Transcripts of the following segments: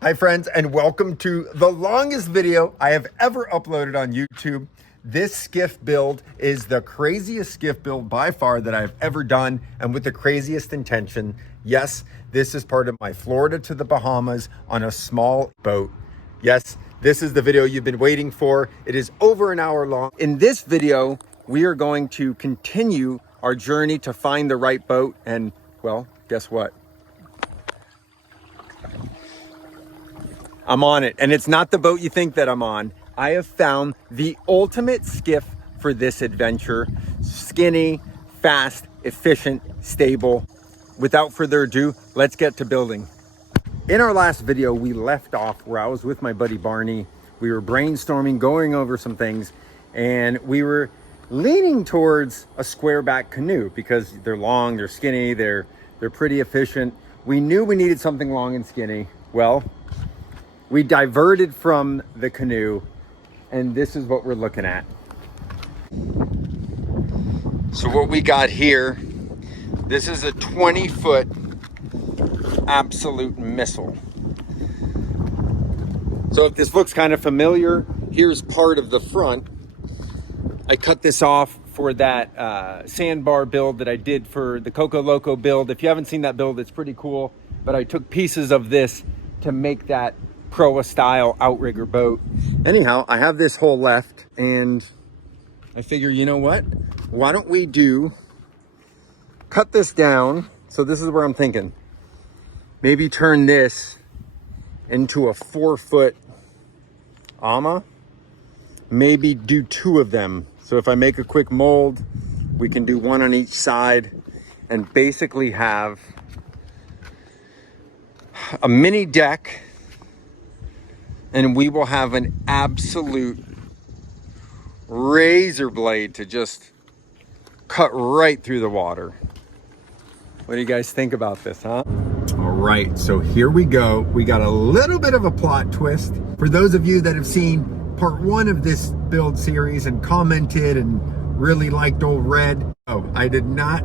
Hi friends, and welcome to the longest video I have ever uploaded on YouTube. This skiff build is the craziest skiff build by far that I've ever done, and with the craziest intention. Yes, this is part of my Florida to the Bahamas on a small boat. Yes, this is the video you've been waiting for. It is over an hour long. In this video, we are going to continue our journey to find the right boat, and well, guess what? I'm on it, and it's not the boat you think that I'm on. I have found the ultimate skiff for this adventure. Skinny, fast, efficient, stable. Without further ado, let's get to building. In our last video, we left off where I was with my buddy Barney. We were brainstorming, going over some things, and we were leaning towards a square back canoe because they're long, they're skinny, they're pretty efficient. We knew we needed something long and skinny. Well, we diverted from the canoe, and this is what we're looking at. So what we got here, this is a 20-foot absolute missile. So if this looks kind of familiar, here's part of the front. I cut this off for that sandbar build that I did for the Coco Loco build. If you haven't seen that build, it's pretty cool. But I took pieces of this to make that Proa style outrigger boat. Anyhow, I have this hole left, and I figure, you know what? Why don't we cut this down? So this is where I'm thinking. Maybe turn this into a 4-foot ama. Maybe do 2 of them. So if I make a quick mold, we can do 1 on each side and basically have a mini deck, and we will have an absolute razor blade to just cut right through the water. What do you guys think about this, huh? All right, so here we go. We got a little bit of a plot twist. For those of you that have seen part 1 of this build series and commented and really liked Old Red, oh, I did not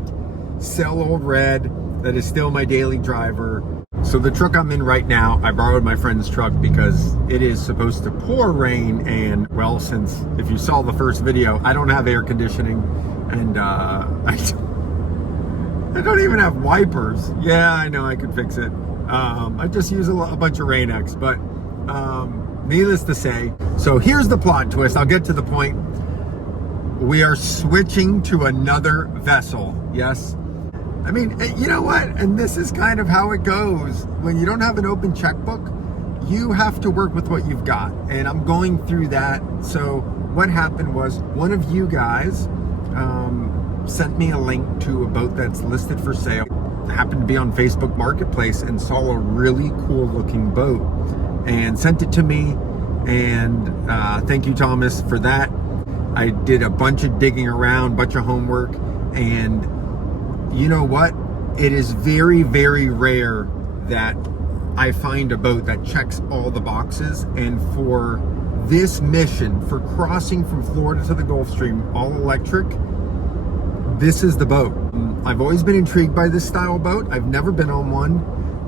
sell Old Red. That is still my daily driver. So the truck I'm in right now, I borrowed my friend's truck because it is supposed to pour rain, and well, since if you saw the first video, I don't have air conditioning, and I don't even have wipers. Yeah, I know I could fix it. I just use a bunch of Rain-X, but needless to say, so here's the plot twist. I'll get to the point. We are switching to another vessel. Yes. I mean, you know what? And this is kind of how it goes. When you don't have an open checkbook, you have to work with what you've got. And I'm going through that. So what happened was one of you guys sent me a link to a boat that's listed for sale. I happened to be on Facebook Marketplace and saw a really cool looking boat and sent it to me. And thank you, Thomas, for that. I did a bunch of digging around, bunch of homework, and you know what? It is very, very rare that I find a boat that checks all the boxes. And for this mission, for crossing from Florida to the Gulf Stream, all electric, this is the boat. I've always been intrigued by this style boat. I've never been on one,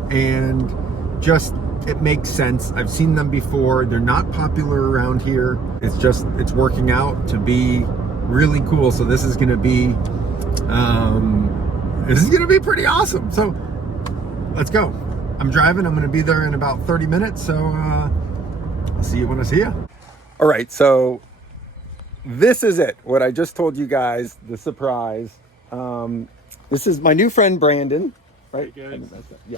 and just, it makes sense. I've seen them before. They're not popular around here. It's working out to be really cool. So this is gonna be, pretty awesome. So let's go. I'm driving. I'm going to be there in about 30 minutes. So I'll see you when I see you. All right. So this is it. What I just told you guys, the surprise. This is my new friend, Brandon. Right? Yeah.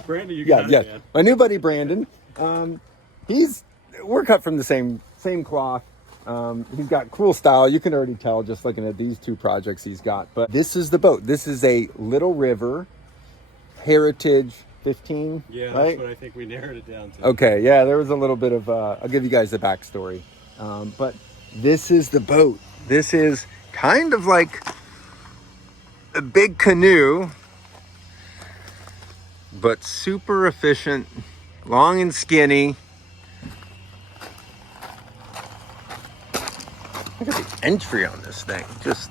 Brandon, you got it, man. My new buddy, Brandon. We're cut from the same cloth. He's got cool style. You can already tell just looking at these 2 projects he's got. But this is the boat. This is a Little River Heritage 15. Yeah, right? That's what I think we narrowed it down to. Okay, yeah, there was a little bit of, I'll give you guys the backstory. But this is the boat. This is kind of like a big canoe, but super efficient, long and skinny. Look at the entry on this thing. Just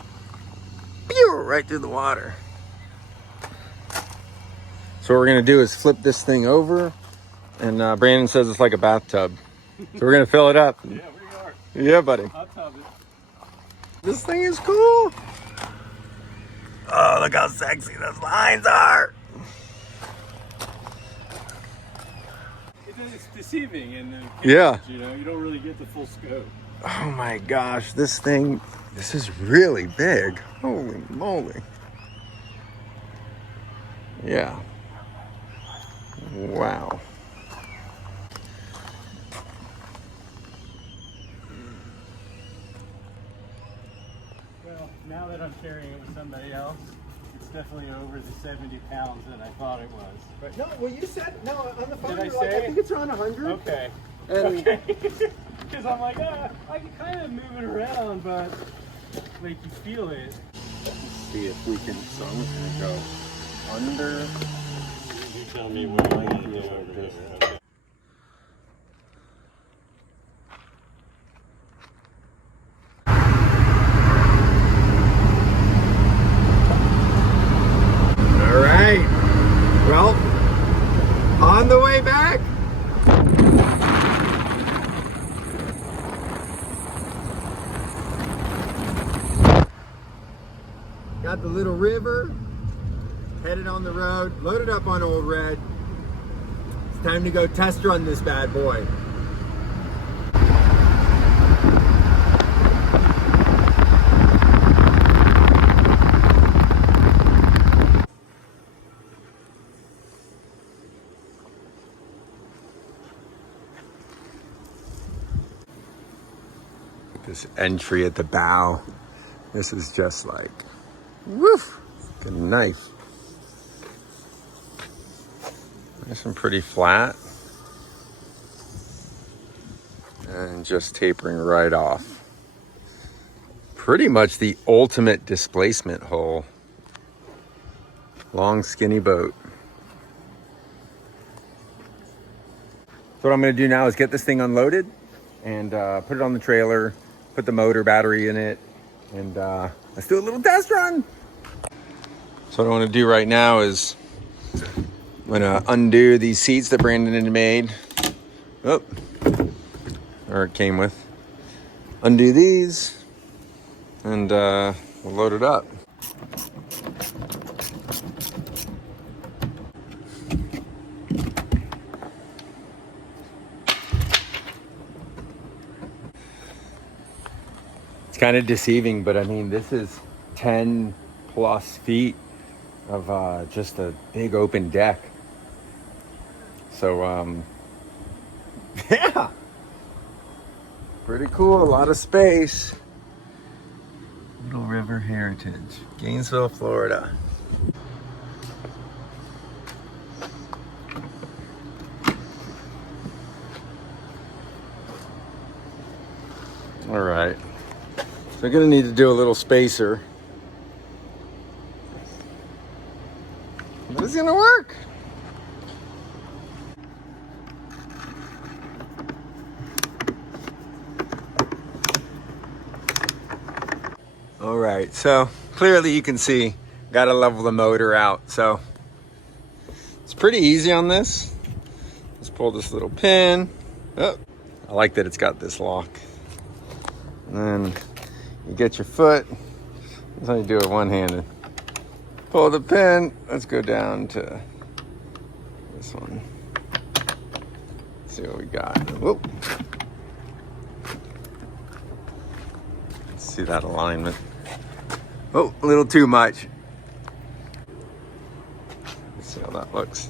pew, right through the water. So what we're gonna do is flip this thing over, And Brandon says it's like a bathtub. So we're gonna fill it up. Yeah, we are. Yeah, buddy. Hot tub it. This thing is cool. Oh, look how sexy those lines are. It's deceiving in the pictures, Yeah. you know, you don't really get the full scope. Oh my gosh, this is really big. Holy moly. Yeah. Wow. Well, now that I'm sharing it with somebody else, it's definitely over the 70 pounds that I thought it was. Right. No, well, you said, no, on the phone, Did I you're like, say? I think it's around 100. Okay. And Okay. Because I'm like, I can kind of move it around, but like you feel it. Let's see if we can, so I'm going to go under. You tell me where you want to go over this. Okay. All right. Well, on the way back. Got the little river, headed on the road, loaded up on Old Red. It's time to go test run this bad boy. This entry at the bow, this is just like, woof, like a knife. Nice and pretty flat. And just tapering right off. Pretty much the ultimate displacement hole. Long, skinny boat. So what I'm gonna do now is get this thing unloaded and put it on the trailer, put the motor battery in it, and let's do a little test run. So what I want to do right now is I'm gonna undo these seats that Brandon had made. Oh, or it came with. Undo these, and we'll load it up. It's kind of deceiving, but I mean, this is 10 plus feet of just a big open deck. So, yeah, pretty cool. A lot of space. Little River Heritage, Gainesville, Florida. All right. So we're gonna need to do a little spacer. But it's gonna work. All right, so clearly you can see, gotta level the motor out. So it's pretty easy on this. Let's pull this little pin. Oh, I like that it's got this lock. And then you get your foot. That's how you do it one-handed. Pull the pin. Let's go down to this one. Let's see what we got. Whoop. Let's see that alignment. Oh, a little too much. Let's see how that looks.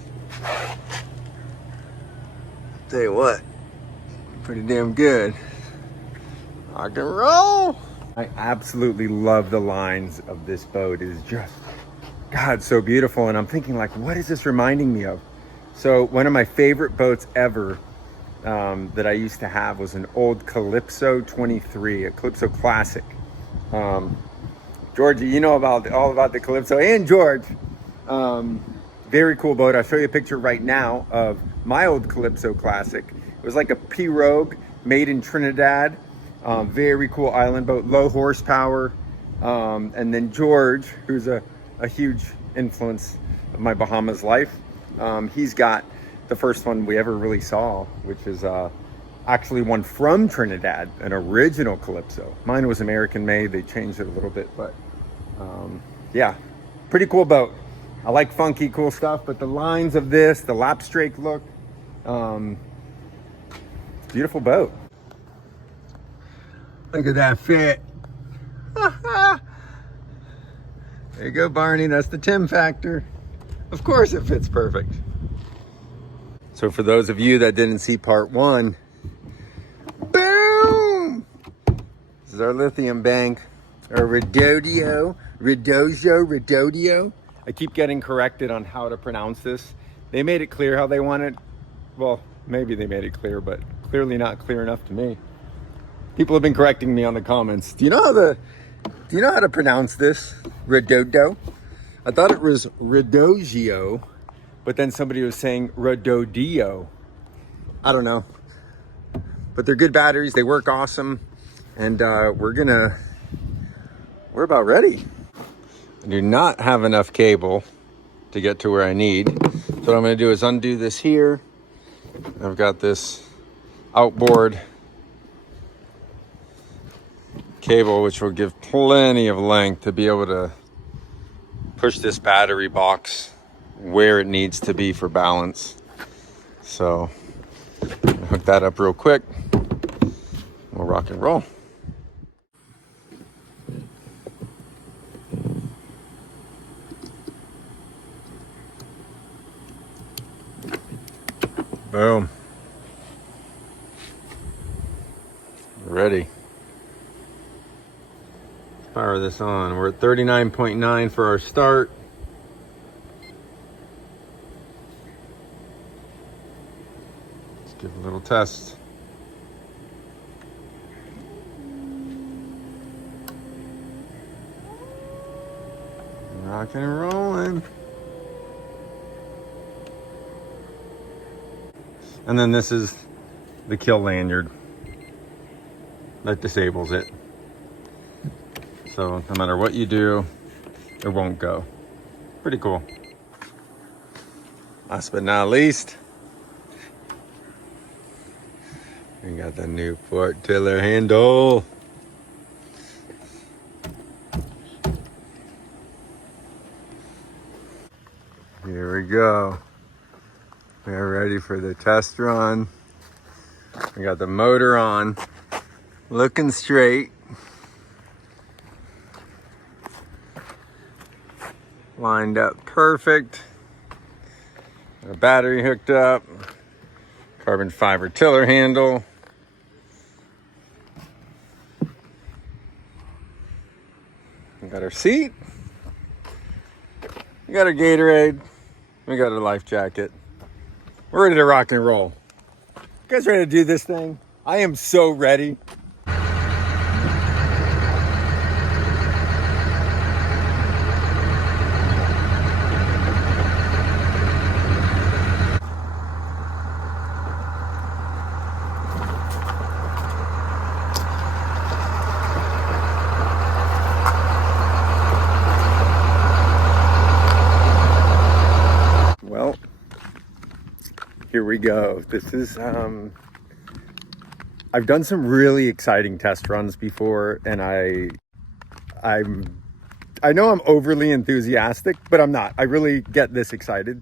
Tell you what, pretty damn good. Rock and roll. I absolutely love the lines of this boat. It is just, God, so beautiful. And I'm thinking like, what is this reminding me of? So one of my favorite boats ever that I used to have was an old Calypso 23, a Calypso Classic. Georgie, you know all about the Calypso, and George. Very cool boat. I'll show you a picture right now of my old Calypso Classic. It was like a Pirogue made in Trinidad. Very cool island boat, low horsepower. And then George, who's a huge influence of my Bahamas life, he's got the first one we ever really saw, which is actually one from Trinidad, an original Calypso. Mine was American made. They changed it a little bit, but yeah, pretty cool boat. I like funky, cool stuff, but the lines of this, the lapstrake look, beautiful boat. Look at that fit. There you go, Barney. That's the Tim factor. Of course it fits perfect. So for those of you that didn't see part one, boom! This is our lithium bank, our Redodio. I keep getting corrected on how to pronounce this. They made it clear how they want it. Well, maybe they made it clear, but clearly not clear enough to me. People have been correcting me on the comments. Do you know how to pronounce this? Redodo? I thought it was Redogio, but then somebody was saying Redodio. I don't know. But they're good batteries, they work awesome, and we're about ready. I do not have enough cable to get to where I need. So what I'm gonna do is undo this here. I've got this outboard cable, which will give plenty of length to be able to push this battery box where it needs to be for balance. So hook that up real quick. We'll rock and roll. Boom. Ready. Power this on. We're at 39.9 for our start. Let's give a little test. Rocking and rolling. And then this is the kill lanyard that disables it. So no matter what you do, it won't go. Pretty cool. Last but not least, we got the new port tiller handle. Here we go. We are ready for the test run. We got the motor on, looking straight. Lined up perfect. Our battery hooked up. Carbon fiber tiller handle. We got our seat. We got our Gatorade. We got our life jacket. We're ready to rock and roll. You guys ready to do this thing? I am so ready. Well, here we go. This is, I've done some really exciting test runs before, and I know I'm overly enthusiastic, but I'm not. I really get this excited.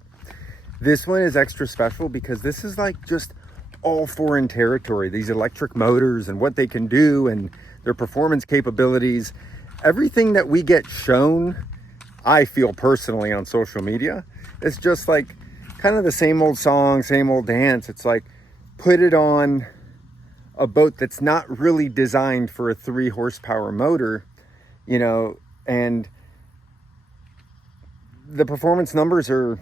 This one is extra special because this is like just all foreign territory. These electric motors and what they can do and their performance capabilities. Everything that we get shown, I feel personally on social media, it's just like kind of the same old song, same old dance. It's like, put it on a boat that's not really designed for a 3 horsepower motor, you know, and the performance numbers are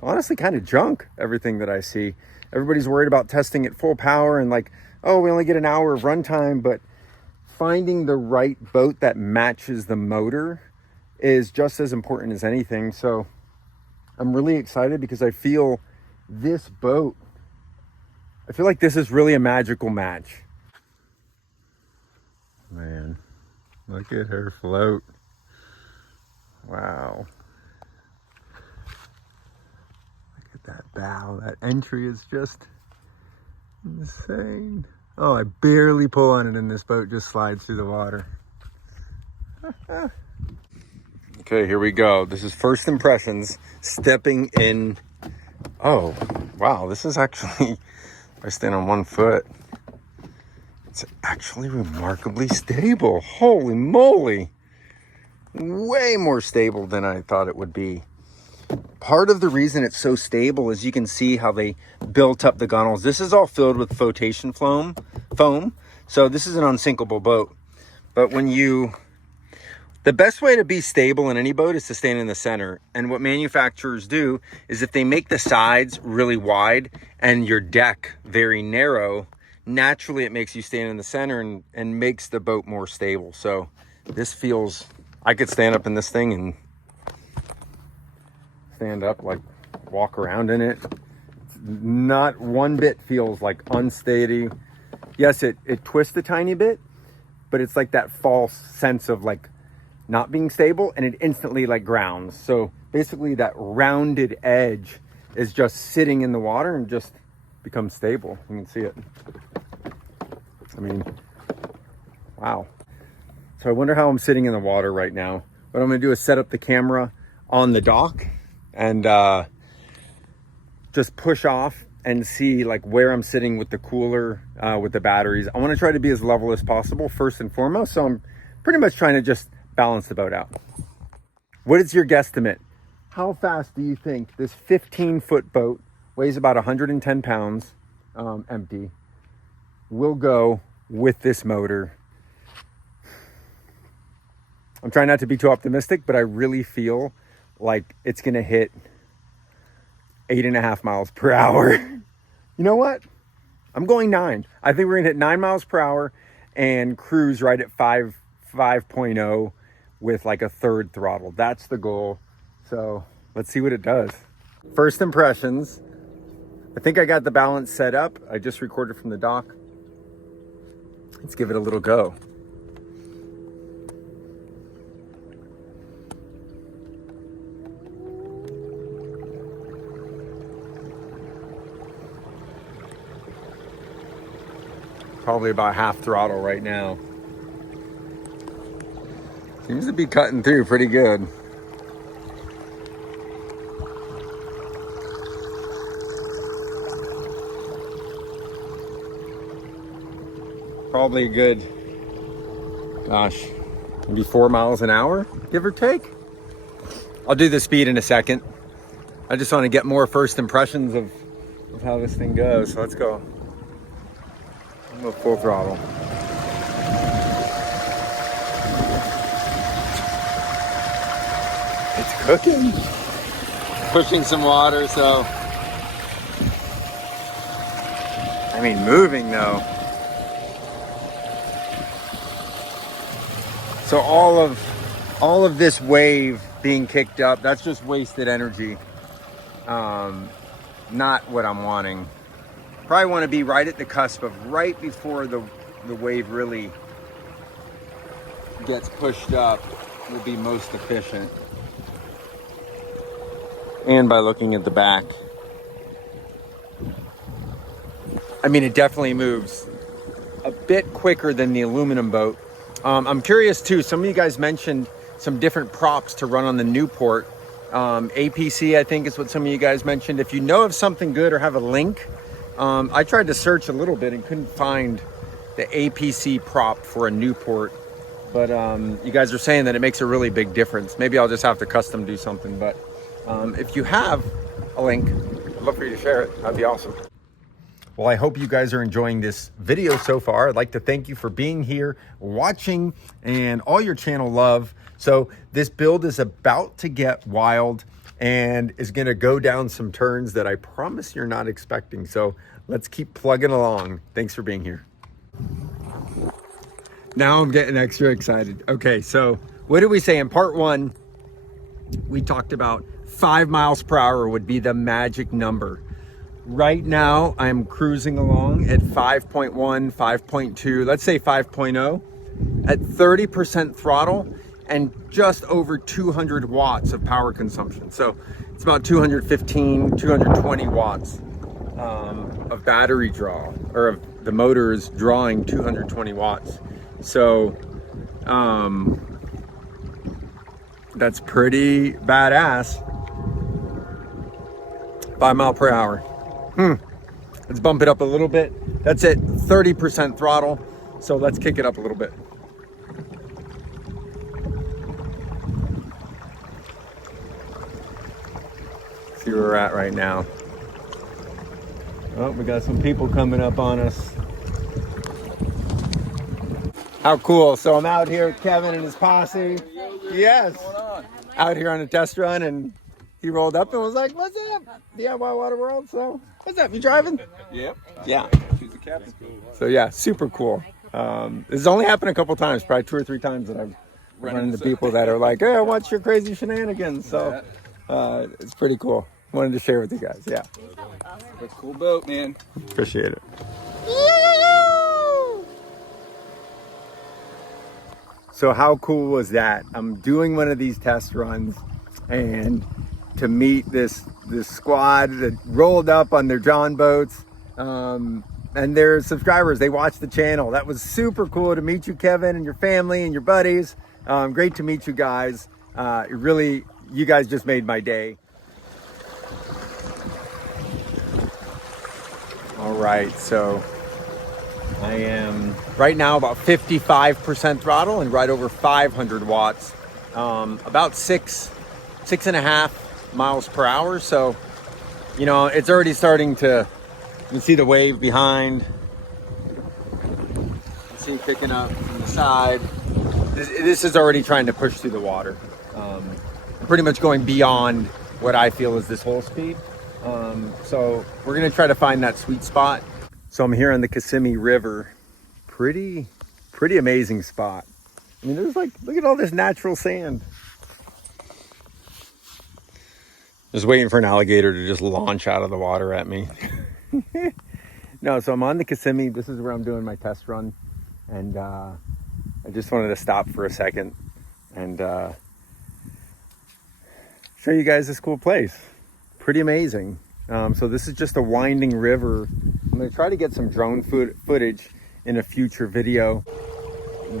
honestly kind of junk, everything that I see. Everybody's worried about testing at full power and like, oh, we only get an hour of runtime, but finding the right boat that matches the motor is just as important as anything. So I'm really excited because I feel this boat, I feel like this is really a magical match. Man, look at her float. Wow. Look at that bow. That entry is just insane. Oh, I barely pull on it and this boat just slides through the water. Okay, here we go. This is first impressions, stepping in. Oh, wow, this is actually, if I stand on one foot, it's actually remarkably stable. Holy moly. Way more stable than I thought it would be. Part of the reason it's so stable is you can see how they built up the gunnels. This is all filled with flotation foam. So this is an unsinkable boat. But the best way to be stable in any boat is to stand in the center. And what manufacturers do is if they make the sides really wide and your deck very narrow, naturally it makes you stand in the center and makes the boat more stable. So this feels, I could stand up in this thing and stand up, like walk around in it. Not one bit feels like unsteady. Yes, it twists a tiny bit, but it's like that false sense of like not being stable, and it instantly like grounds. So basically that rounded edge is just sitting in the water and just becomes stable. You can see it. I mean, wow. So I wonder how I'm sitting in the water right now. What I'm gonna do is set up the camera on the dock and just push off and see like where I'm sitting with the cooler, with the batteries. I want to try to be as level as possible first and foremost. So I'm pretty much trying to just balance the boat out. What is your guesstimate? How fast do you think this 15-foot boat, weighs about 110 pounds, empty, will go with this motor? I'm trying not to be too optimistic, but I really feel like it's gonna hit 8.5 miles per hour. You know what? I'm going 9. I think we're gonna hit 9 miles per hour and cruise right at 5.0 with like a third throttle. That's the goal. So let's see what it does. First impressions. I think I got the balance set up. I just recorded from the dock. Let's give it a little go. Probably about half throttle right now. Seems to be cutting through pretty good. Probably a good, gosh, maybe 4 miles an hour, give or take. I'll do the speed in a second. I just want to get more first impressions of how this thing goes. So let's go. I'm going full throttle. It's cooking. Pushing some water, so. I mean, moving though. So all of this wave being kicked up, that's just wasted energy. Not what I'm wanting. Probably want to be right at the cusp of right before the wave really gets pushed up will be most efficient. And by looking at the back. I mean, it definitely moves a bit quicker than the aluminum boat. I'm curious too, some of you guys mentioned some different props to run on the Newport. APC, I think is what some of you guys mentioned. If you know of something good or have a link, I tried to search a little bit and couldn't find the APC prop for a Newport. But you guys are saying that it makes a really big difference. Maybe I'll just have to custom do something. But if you have a link, I'd love for you to share it. That'd be awesome. Well, I hope you guys are enjoying this video so far. I'd like to thank you for being here, watching, and all your channel love. So this build is about to get wild and is gonna go down some turns that I promise you're not expecting. So let's keep plugging along. Thanks for being here. Now I'm getting extra excited. Okay, so what did we say in part 1? We talked about 5 miles per hour would be the magic number. Right now, I'm cruising along at 5.1, 5.2, let's say 5.0, at 30% throttle and just over 200 watts of power consumption. So It's about 215, 220 watts of battery draw, or of the motor is drawing 220 watts. So that's pretty badass. 5 mile per hour. Let's bump it up a little bit. That's it, 30% throttle. So let's kick it up a little bit. See where we're at right now. Oh, we got some people coming up on us. How cool. So I'm out here, Kevin and his posse. Yes. Out here on a test run, and he rolled up and was like, "What's up? DIY Water World." So, what's up? You driving? Yep. Yeah. She's the captain. So yeah, super cool. This has only happened a couple times, probably 2 or 3 times that I've run into people that are like, "Hey, what's your crazy shenanigans?" So it's pretty cool. Wanted to share with you guys. Yeah. That's a cool boat, man. Appreciate it. So how cool was that? I'm doing one of these test runs, and to meet this squad that rolled up on their John boats, and they're subscribers. They watch the channel. That was super cool to meet you, Kevin, and your family and your buddies. Great to meet you guys. Really, you guys just made my day. All right, so I am right now about 55% throttle and right over 500 watts, about 6.5 miles per hour. So, you know, it's already starting to, you can see the wave behind. You can see it picking up from the side. This is already trying to push through the water. Pretty much going beyond what I feel is this whole speed. So we're gonna try to find that sweet spot. So I'm here on the Kissimmee River. Pretty amazing spot. I mean, there's like, look at all this natural sand. Just waiting for an alligator to just launch out of the water at me. No, so I'm on the Kissimmee. This is where I'm doing my test run. And I just wanted to stop for a second and show you guys this cool place. Pretty amazing. So this is just a winding river. I'm gonna try to get some drone footage in a future video.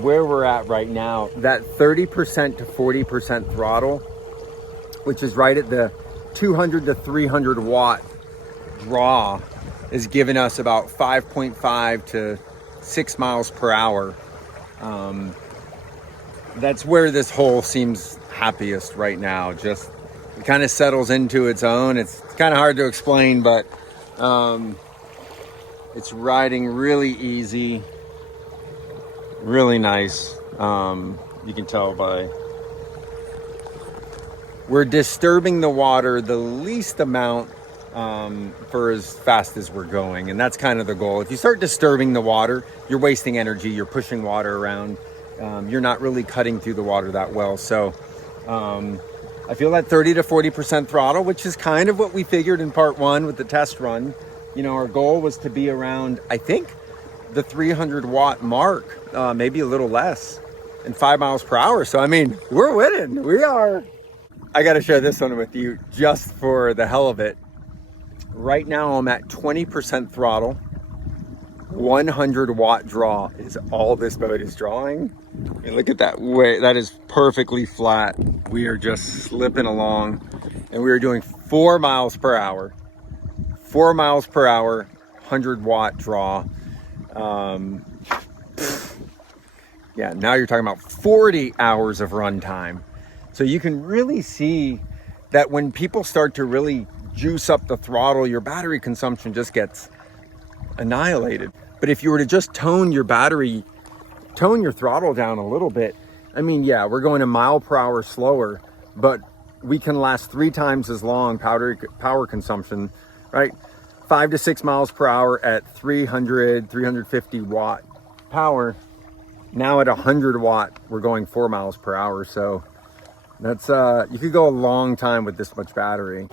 Where we're at right now, that 30% to 40% throttle, which is right at the 200 to 300 watt draw, is giving us about 5.5 to 6 miles per hour. That's where this hole seems happiest right now. Just it kind of settles into its own. It's kind of hard to explain, but it's riding really easy, really nice. You can tell by we're disturbing the water the least amount for as fast as we're going, and that's kind of the goal. If you start disturbing the water, you're wasting energy, you're pushing water around, you're not really cutting through the water that well. So I feel that 30 to 40% throttle, which is kind of what we figured in part 1 with the test run. You know, our goal was to be around, I think, the 300 watt mark, maybe a little less, and 5 miles per hour. So I mean, we're winning. We are. I got to share this one with you just for the hell of it. Right now I'm at 20% throttle. 100 watt draw is all this boat is drawing. I mean, look at that way. That is perfectly flat. We are just slipping along, and we are doing 4 miles per hour. 4 miles per hour, 100 watt draw. Yeah, now you're talking about 40 hours of run time. So you can really see that when people start to really juice up the throttle, your battery consumption just gets annihilated. But if you were to just tone your throttle down a little bit, I mean, yeah, we're going a mile per hour slower, but we can last 3 times as long power consumption, right? 5 to 6 miles per hour at 350 watt power. Now at 100 watt, we're going 4 miles per hour. So that's, you could go a long time with this much battery.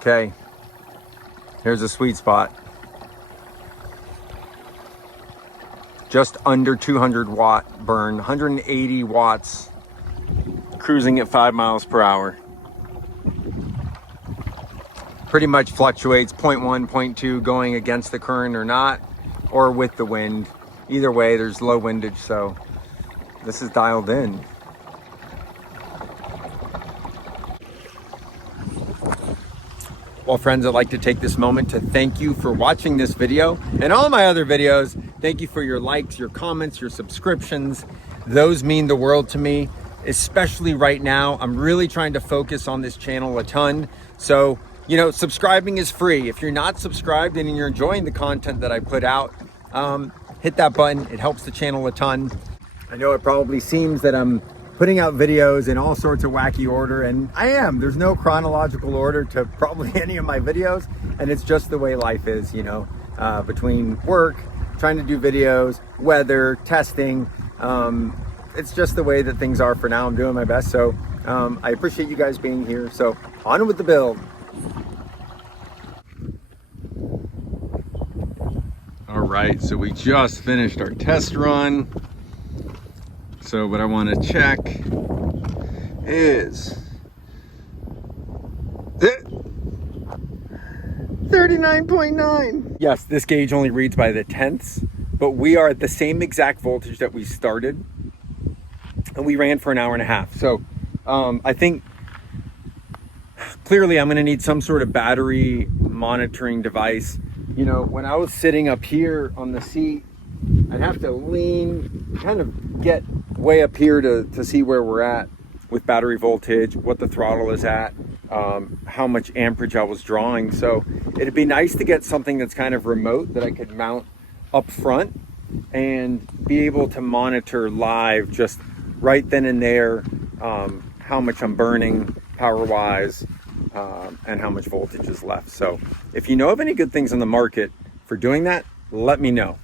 Okay, here's a sweet spot. Just under 200 watt burn, 180 watts, cruising at 5 miles per hour. Pretty much fluctuates 0.1, 0.2, going against the current or not, or with the wind. Either way, there's low windage, so this is dialed in. Well, friends, I'd like to take this moment to thank you for watching this video and all my other videos. Thank you for your likes, your comments, your subscriptions. Those mean the world to me, especially right now. I'm really trying to focus on this channel a ton. So, you know, subscribing is free. If you're not subscribed and you're enjoying the content that I put out, hit that button. It helps the channel a ton. I know it probably seems that I'm putting out videos in all sorts of wacky order, and I am. There's no chronological order to probably any of my videos, and it's just the way life is, you know, between work, trying to do videos, weather, testing. It's just the way that things are for now. I'm doing my best, so I appreciate you guys being here. So on with the build. All right, so we just finished our test run. So what I want to check is 39.9. Yes, this gauge only reads by the tenths, but we are at the same exact voltage that we started, and we ran for an hour and a half. So I think clearly I'm going to need some sort of battery monitoring device. You know, when I was sitting up here on the seat, I'd have to lean, kind of get way up here to see where we're at with battery voltage, what the throttle is at, how much amperage I was drawing. So it'd be nice to get something that's kind of remote that I could mount up front and be able to monitor live just right then and there how much I'm burning power wise and how much voltage is left. So if you know of any good things on the market for doing that, let me know.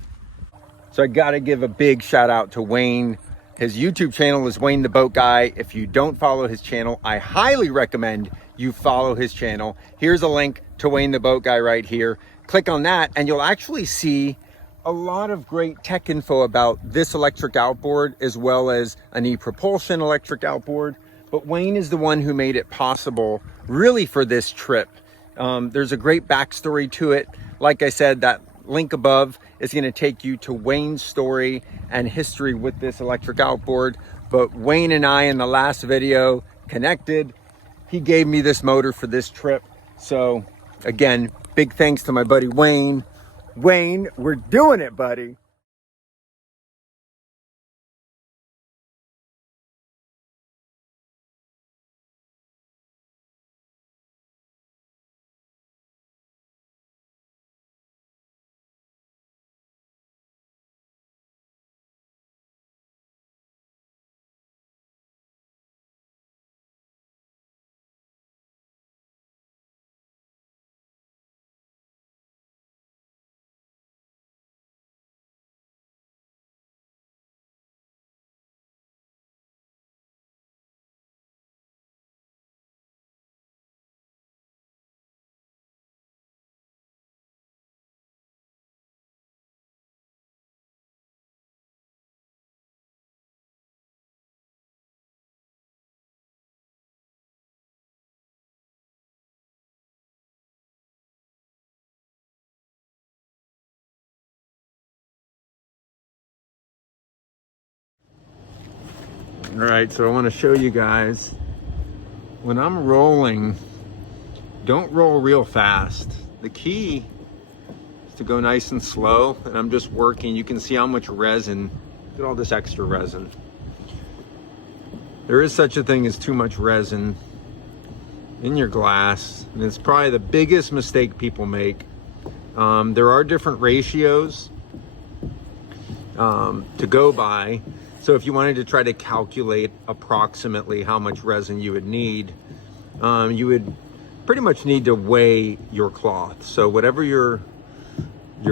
So I gotta give a big shout out to Wayne. His YouTube channel is Wayne the Boat Guy. If you don't follow his channel, I highly recommend you follow his channel. Here's a link to Wayne the Boat Guy right here. Click on that and you'll actually see a lot of great tech info about this electric outboard as well as an e-propulsion electric outboard. But Wayne is the one who made it possible really for this trip. There's a great backstory to it. Like I said, that link above is going to take you to Wayne's story and history with this electric outboard. But Wayne and I in the last video connected. He gave me this motor for this trip. So again, big thanks to my buddy Wayne. Wayne, we're doing it, buddy. All right, so I want to show you guys, when I'm rolling, don't roll real fast. The key is to go nice and slow, and I'm just working. You can see how much resin, look at all this extra resin. There is such a thing as too much resin in your glass, and it's probably the biggest mistake people make. There are different ratios to go by. So if you wanted to try to calculate approximately how much resin you would need, you would pretty much need to weigh your cloth. So whatever your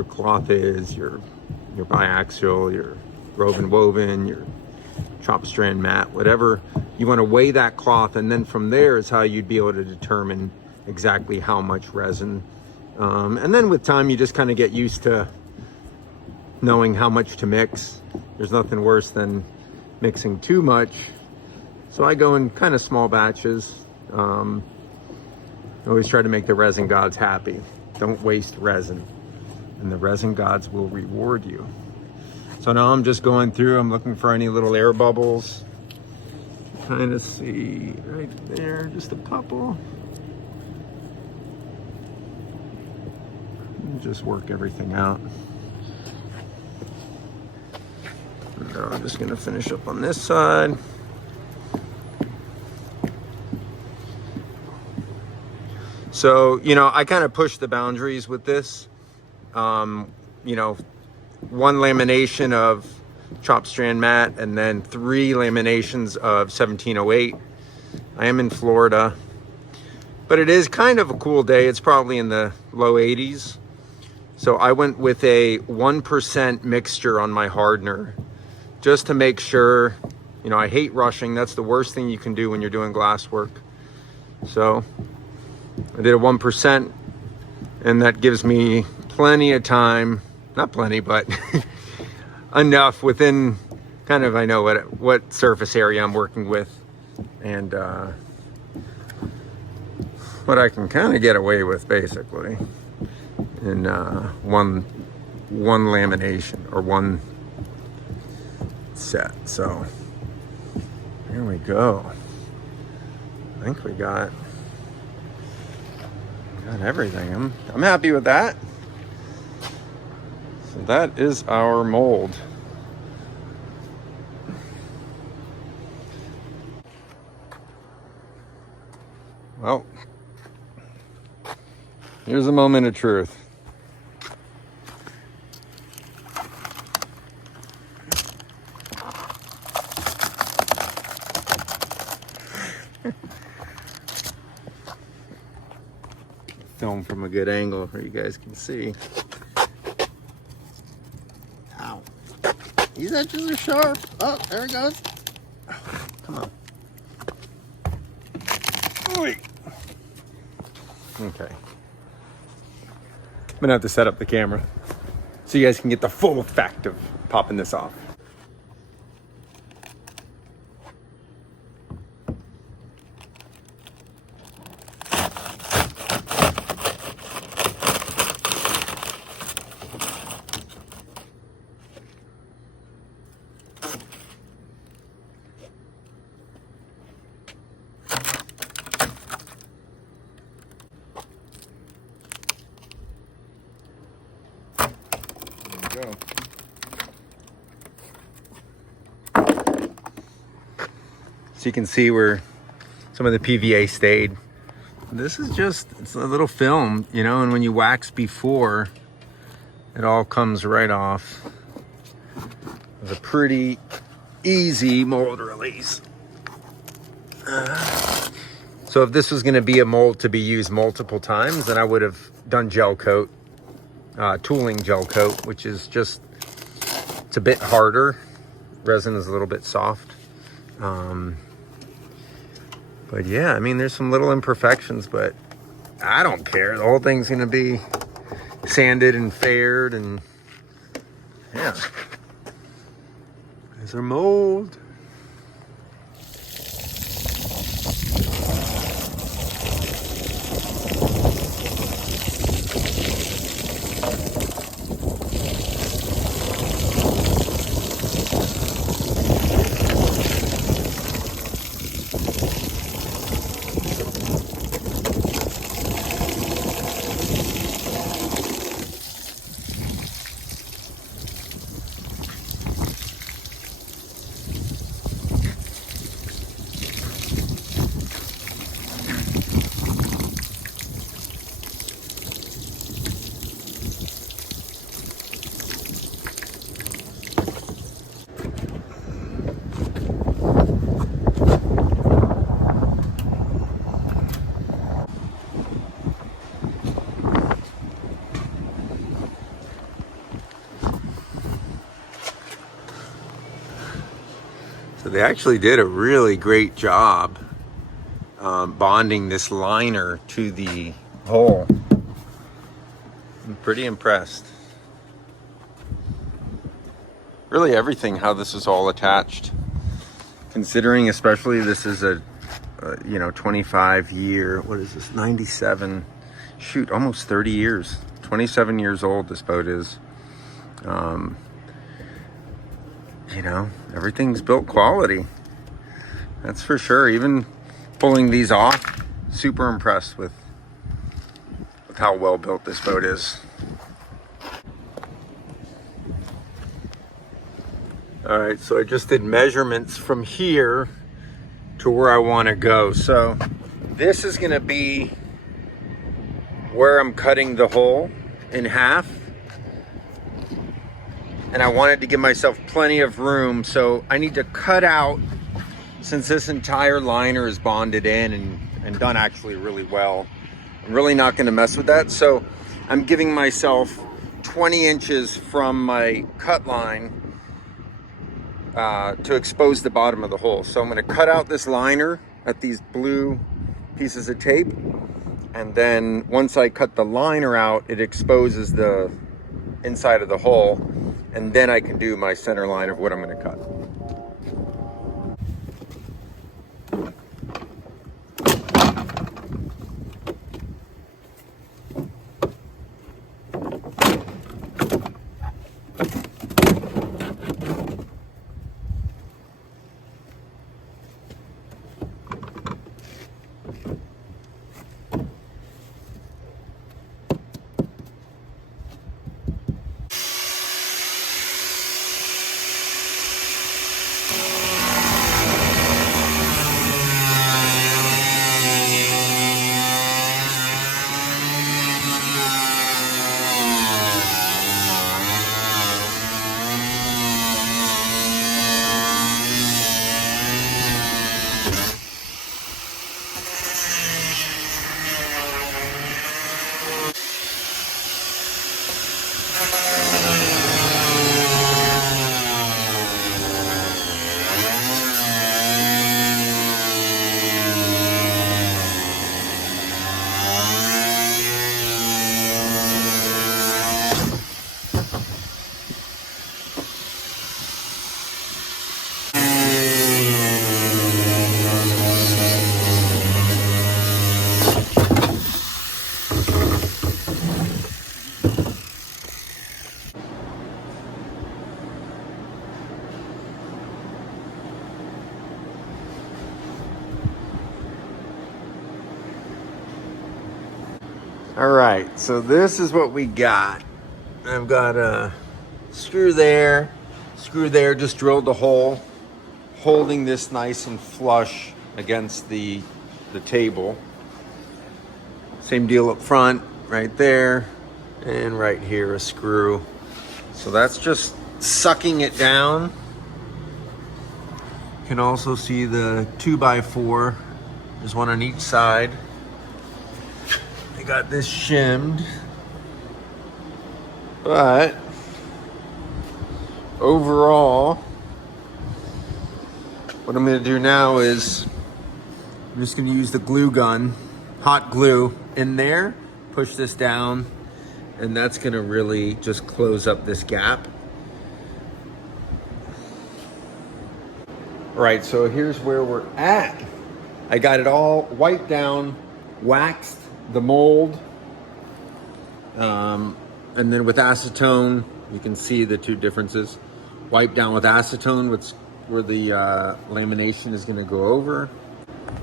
cloth is, your biaxial, your woven, your chop strand mat, whatever, you want to weigh that cloth, and then from there is how you'd be able to determine exactly how much resin. And then with time, you just kind of get used to knowing how much to mix. There's nothing worse than mixing too much. So I go in kind of small batches. I always try to make the resin gods happy. Don't waste resin, and the resin gods will reward you. So now I'm just going through, I'm looking for any little air bubbles. Kind of see right there, just a couple. And just work everything out. Now I'm just gonna finish up on this side. So, you know, I kind of push the boundaries with this. You know, 1 lamination of chopped strand mat and then 3 laminations of 1708. I am in Florida, but it is kind of a cool day. It's probably in the low 80s. So I went with a 1% mixture on my hardener just to make sure, you know, I hate rushing. That's the worst thing you can do when you're doing glass work. So I did a 1%, and that gives me plenty of time, not plenty, but enough within kind of, I know what surface area I'm working with, and what I can kind of get away with basically in one lamination or one set. So here we go. I think we got everything. I'm happy with that. So that is our mold. Well, here's a moment of truth. Film from a good angle where you guys can see. Ow. These edges are sharp. Oh, there it goes. Come on. Wait. Okay. I'm gonna have to set up the camera so you guys can get the full effect of popping this off. Go. So you can see where some of the PVA stayed. This is just, it's a little film, you know, and when you wax before, it all comes right off. It's a pretty easy mold release. So if this was going to be a mold to be used multiple times, then I would have done gel coat. Tooling gel coat, which is just, it's a bit harder. Resin is a little bit soft. But yeah, I mean, there's some little imperfections, but I don't care. The whole thing's gonna be sanded and faired, and yeah. There's our mold. So they actually did a really great job bonding this liner to the hull. I'm pretty impressed. Really everything, how this is all attached. Considering especially this is a 25 year, what is this, 97, shoot, almost 30 years. 27 years old this boat is. Everything's built quality. That's for sure. Even pulling these off, super impressed with how well built this boat is. All right, so I just did measurements from here to where I want to go. So this is going to be where I'm cutting the hull in half. And I wanted to give myself plenty of room, so I need to cut out, since this entire liner is bonded in and done actually really well, I'm really not going to mess with that. So I'm giving myself 20 inches from my cut line to expose the bottom of the hull. So I'm going to cut out this liner at these blue pieces of tape, and then once I cut the liner out, it exposes the inside of the hull, and then I can do my center line of what I'm going to cut. All right, so this is what we got. I've got a screw there, just drilled a hole, holding this nice and flush against the table. Same deal up front, right there, and right here a screw. So that's just sucking it down. You can also see the 2x4. There's one on each side. I got this shimmed, but overall, what I'm going to do now is I'm just going to use the glue gun, hot glue in there, push this down, and that's going to really just close up this gap. All right, so here's where we're at. I got it all wiped down, waxed the mold, and then with acetone, you can see the two differences. Wiped down with acetone, where the lamination is going to go over.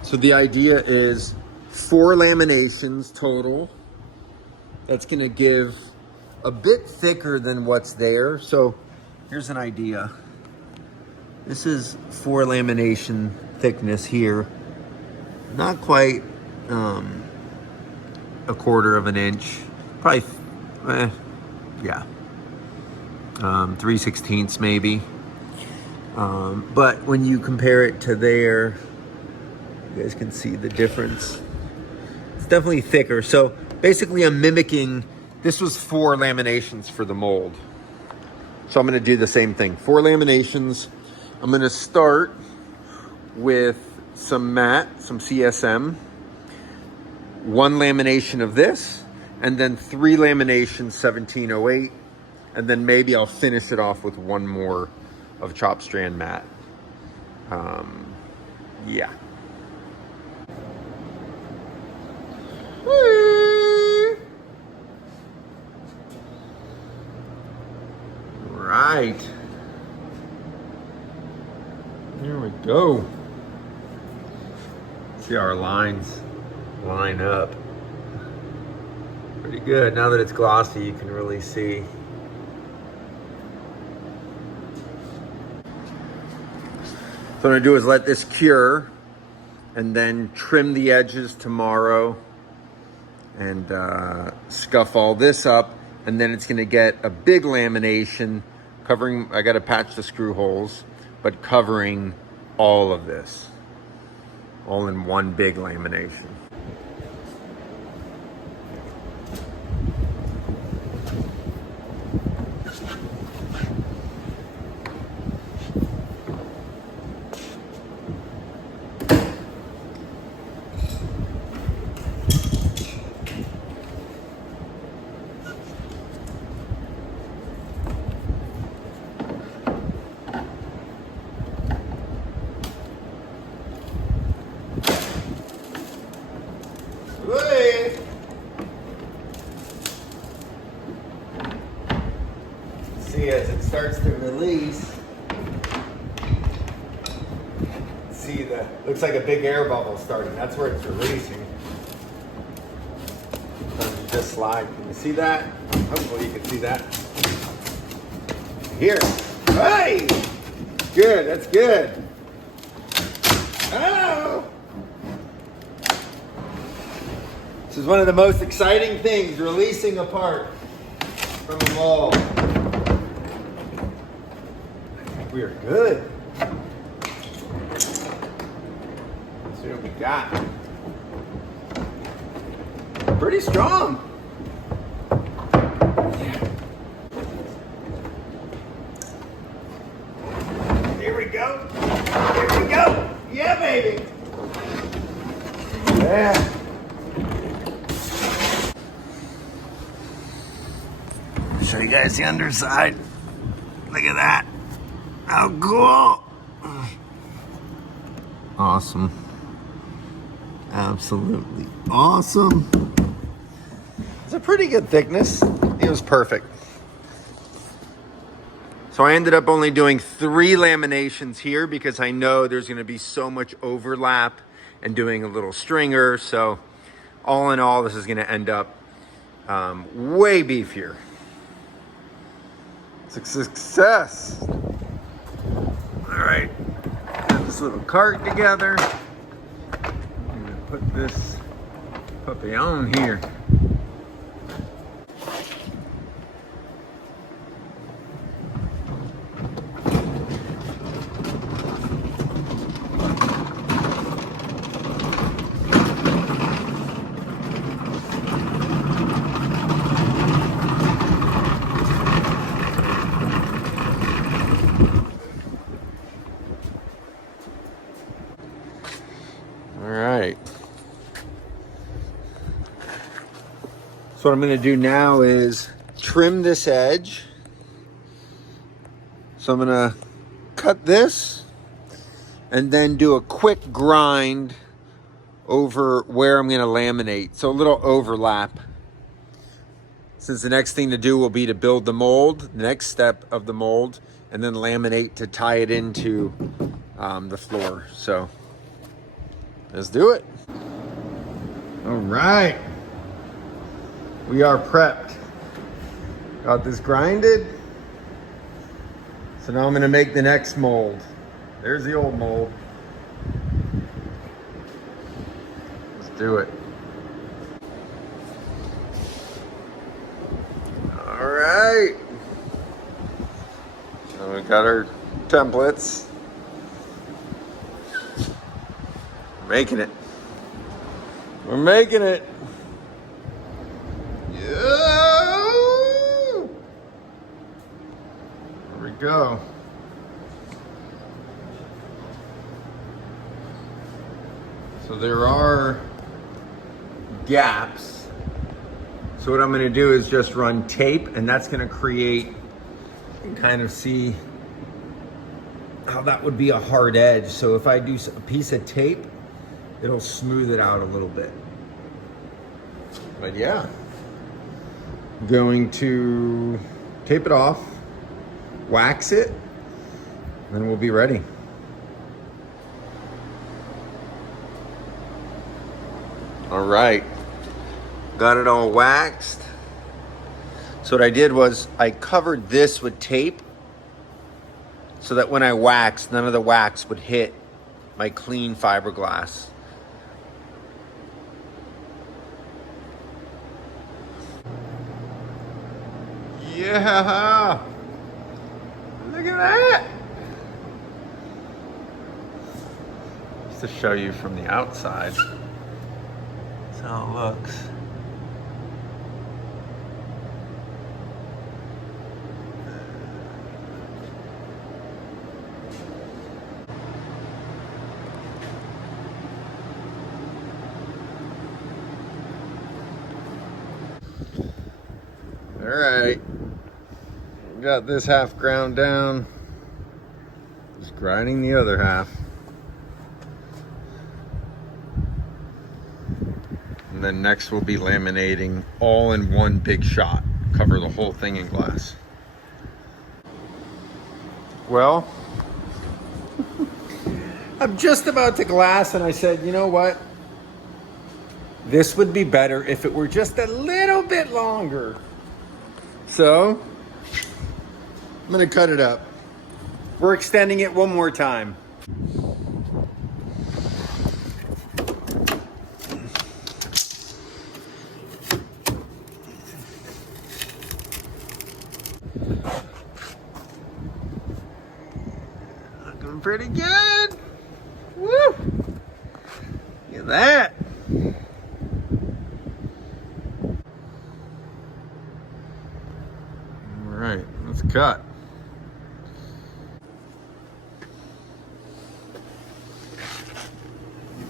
So the idea is 4 laminations total. That's going to give a bit thicker than what's there. So here's an idea. This is 4 lamination thickness here. Not quite a 1/4 of an inch, probably, 3/16 maybe. But when you compare it to there, you guys can see the difference. It's definitely thicker. So basically I'm mimicking, this was 4 laminations for the mold. So I'm going to do the same thing. 4 laminations. I'm going to start with some mat, some CSM, 1 lamination of this, and then 3 laminations 1708, and then maybe I'll finish it off with 1 more of chop strand mat. Yeah. Right. There we go. See how our lines line up. Pretty good. Now that it's glossy, you can really see. So what I'm gonna do is let this cure and then trim the edges tomorrow and scuff all this up, and then it's gonna get a big lamination covering, I gotta patch the screw holes, but covering all of this, all in one big lamination. See, as it starts to release, see looks like a big air bubble starting. That's where it's releasing. Sometimes you just slide. Can you see that? Hopefully you can see that. Here. Hey! Good, that's good. Oh! This is one of the most exciting things, releasing a part from a mold. We are good. Let's see what we got. Pretty strong. Here we go. Here we go. Yeah, baby. Yeah. Show you guys the underside. Look at that. How cool. Awesome. Absolutely awesome. It's a pretty good thickness. It was perfect. So I ended up only doing 3 laminations here because I know there's going to be so much overlap and doing a little stringer. So all in all, this is going to end up way beefier. It's a success. All right, got this little cart together. I'm gonna put this puppy on here. So what I'm going to do now is trim this edge. So I'm going to cut this and then do a quick grind over where I'm going to laminate. So a little overlap. Since the next thing to do will be to build the mold, the next step of the mold, and then laminate to tie it into the floor. So let's do it. All right. We are prepped. Got this grinded. So now I'm going to make the next mold. There's the old mold. Let's do it. All right. So we got our templates. We're making it. We're making it. There we go. So there are gaps. So what I'm gonna do is just run tape, and that's gonna create, you can kind of see how that would be a hard edge. So if I do a piece of tape, it'll smooth it out a little bit. But yeah, I'm going to tape it off, wax it, and then we'll be ready. All right, got it all waxed. So what I did was I covered this with tape so that when I waxed, none of the wax would hit my clean fiberglass. Yeah, look at that. Just to show you from the outside. That's how it looks. All right, got this half ground down. Just grinding the other half. And then next we'll be laminating all in one big shot. Cover the whole thing in glass. Well, I'm just about to glass and I said, you know what? This would be better if it were just a little bit longer. So, I'm gonna cut it up. We're extending it one more time. Looking pretty good. Woo! Look at that. All right, let's cut.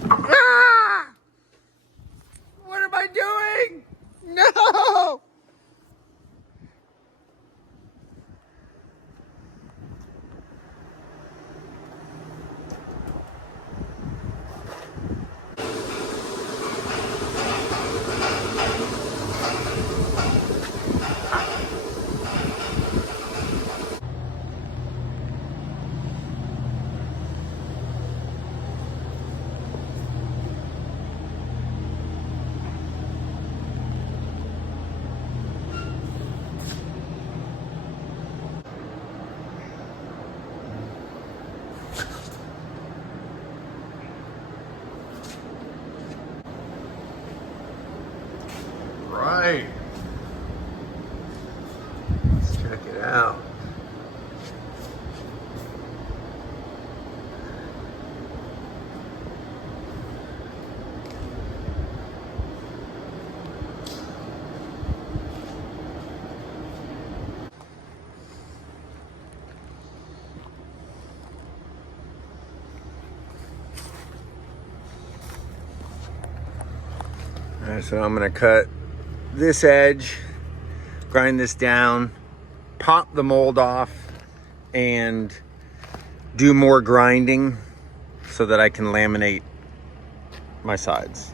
Ah! What am I doing? No! Right. Let's check it out. All right, so I'm gonna cut this edge, grind this down, pop the mold off, and do more grinding so that I can laminate my sides.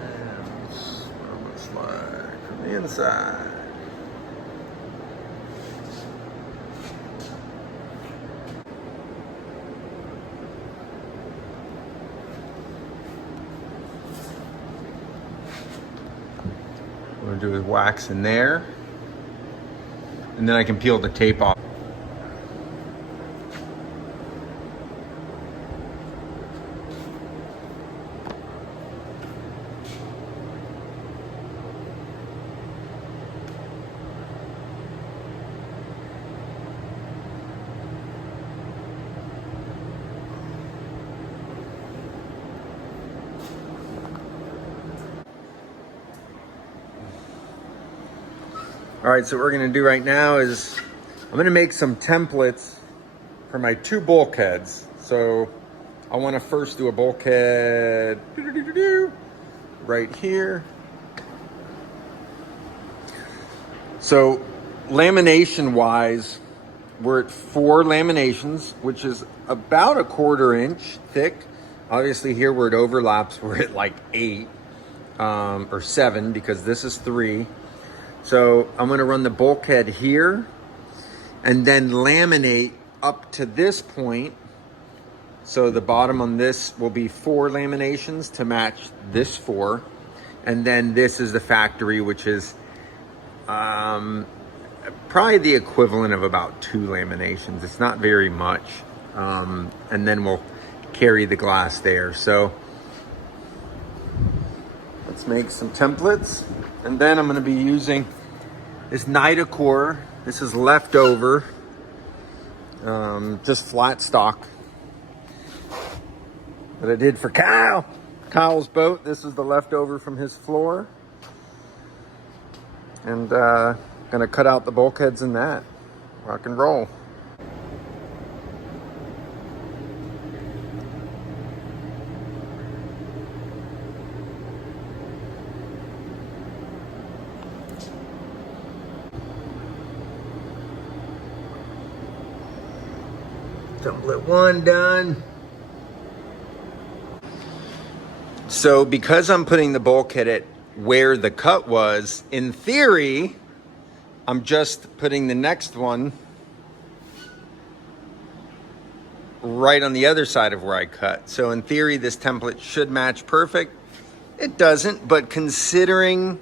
And what it looks like from the inside. What I'm gonna do is wax in there, and then I can peel the tape off. right, so what we're gonna do right now is I'm gonna make some templates for my 2 bulkheads. So I wanna first do a bulkhead right here. So lamination wise, we're at 4 laminations, which is about a 1/4 inch thick. Obviously here where it overlaps, we're at like 8 or 7 because this is 3. So I'm gonna run the bulkhead here and then laminate up to this point. So the bottom on this will be 4 laminations to match this 4. And then this is the factory, which is probably the equivalent of about 2 laminations. It's not very much. And then we'll carry the glass there. So let's make some templates. And then I'm gonna be using this Nitacor. This is leftover, just flat stock that I did for Kyle's boat. This is the leftover from his floor. And gonna cut out the bulkheads in that. Rock and roll. Template 1 done. So because I'm putting the bulkhead at where the cut was, in theory, I'm just putting the next one right on the other side of where I cut. So in theory, this template should match perfect. It doesn't, but considering,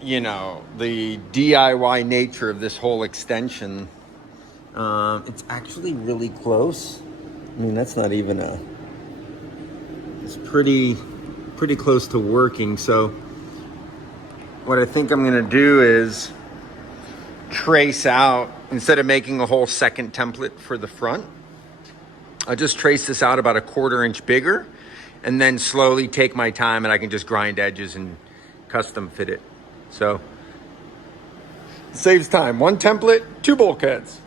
you know, the DIY nature of this whole extension, it's actually really close. I mean, that's not even it's pretty close to working. So what I think I'm gonna do is trace out, instead of making a whole second template for the front, I'll just trace this out about a 1/4 inch bigger and then slowly take my time, and I can just grind edges and custom fit it. So it saves time. 1 template, 2 bulkheads.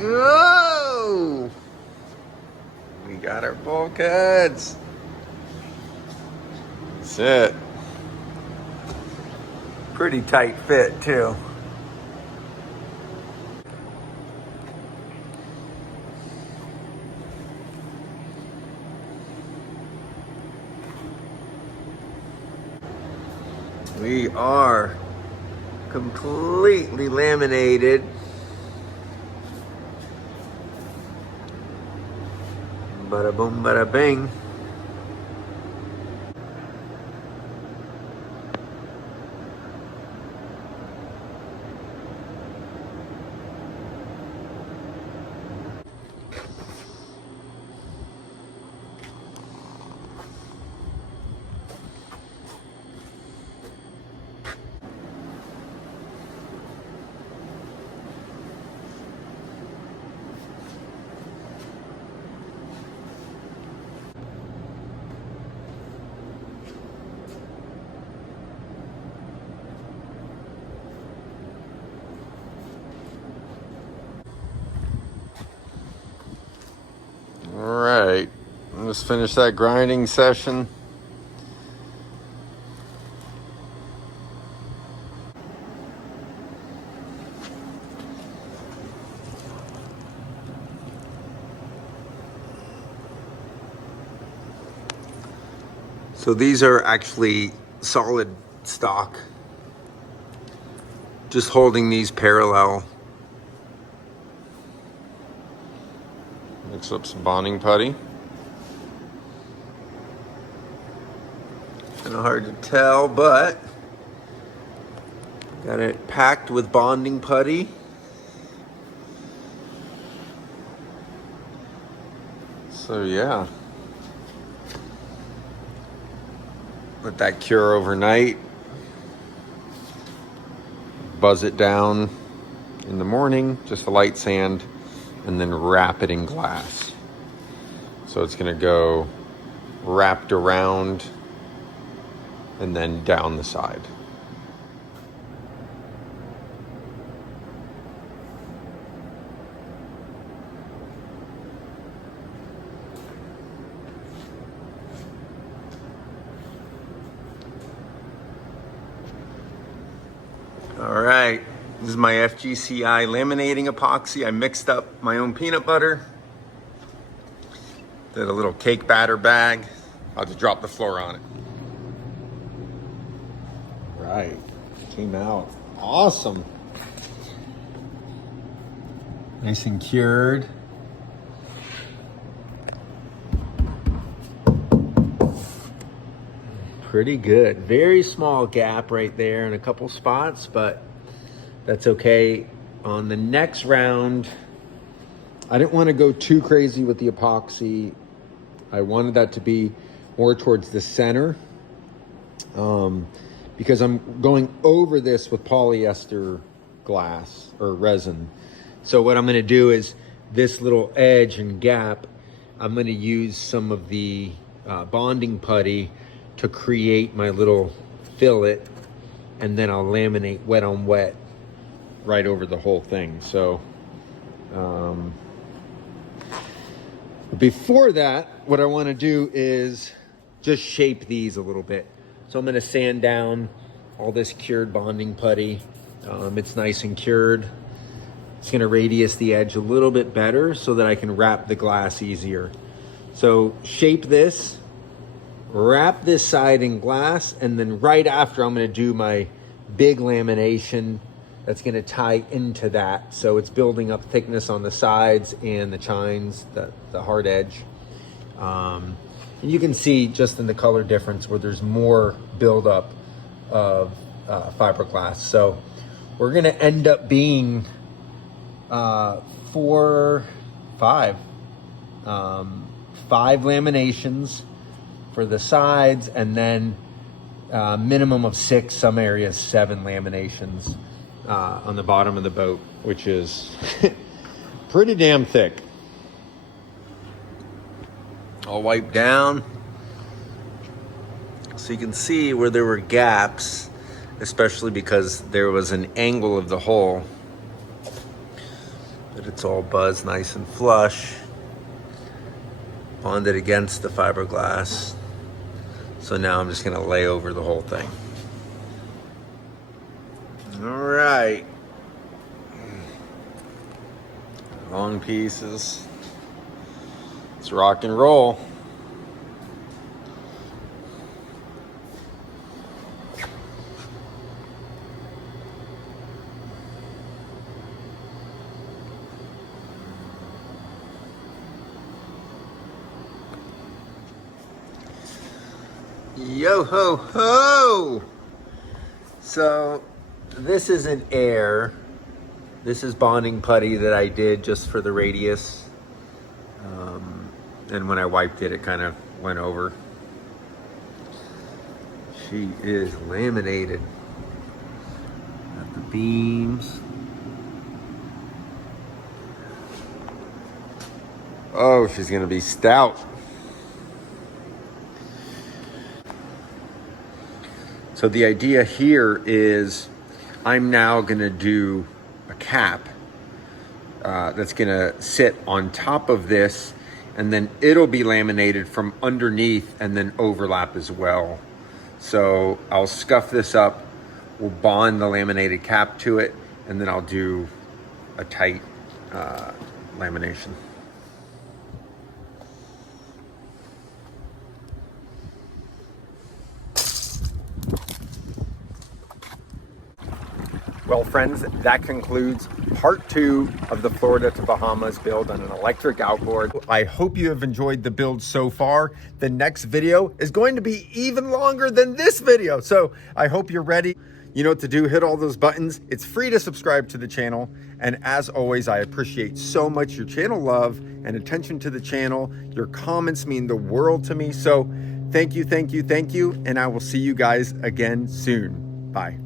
Whoa! We got our bulkheads. That's it. Pretty tight fit too. We are completely laminated. Bada boom, bada bing. All right, let's finish that grinding session. So these are actually solid stock. Just holding these parallel. Mix up some bonding putty. Kind of hard to tell, but got it packed with bonding putty. So yeah. Let that cure overnight. Buzz it down in the morning, just a light sand, and then wrap it in glass. So it's gonna go wrapped around and then down the side. All right, this is my FGCI laminating epoxy. I mixed up my own peanut butter. Did a little cake batter bag. I'll just drop the floor on it. Right, came out awesome. Nice and cured. Pretty good. Very small gap right there in a couple spots, but that's okay. On the next round, I didn't want to go too crazy with the epoxy. I wanted that to be more towards the center because I'm going over this with polyester glass or resin. So what I'm going to do is this little edge and gap, I'm going to use some of the bonding putty to create my little fillet, and then I'll laminate wet on wet right over the whole thing. So before that, what I want to do is just shape these a little bit. So I'm going to sand down all this cured bonding putty. It's nice and cured. It's going to radius the edge a little bit better so that I can wrap the glass easier. So shape this, wrap this side in glass, and then right after I'm going to do my big lamination that's going to tie into that. So it's building up thickness on the sides and the chines, the hard edge. And you can see just in the color difference where there's more buildup of fiberglass. So we're going to end up being five laminations for the sides, and then minimum of 6, some areas 7 laminations on the bottom of the boat, which is pretty damn thick. I'll wipe down so you can see where there were gaps, especially because there was an angle of the hole, but it's all buzzed nice and flush, bonded against the fiberglass. So now I'm just gonna lay over the whole thing. All right. Long pieces. Let's rock and roll. Yo ho ho! So this isn't air. This is bonding putty that I did just for the radius. And when I wiped it, it kind of went over. She is laminated at the beams. Oh, she's gonna be stout. So the idea here is I'm now gonna do a cap that's gonna sit on top of this, and then it'll be laminated from underneath and then overlap as well. So I'll scuff this up, we'll bond the laminated cap to it, and then I'll do a tight lamination. Well, friends, that concludes part 2 of the Florida to Bahamas build on an electric outboard. I hope you have enjoyed the build so far. The next video is going to be even longer than this video, so I hope you're ready. You know what to do, hit all those buttons. It's free to subscribe to the channel. And as always, I appreciate so much your channel love and attention to the channel. Your comments mean the world to me. So thank you, thank you, thank you. And I will see you guys again soon. Bye.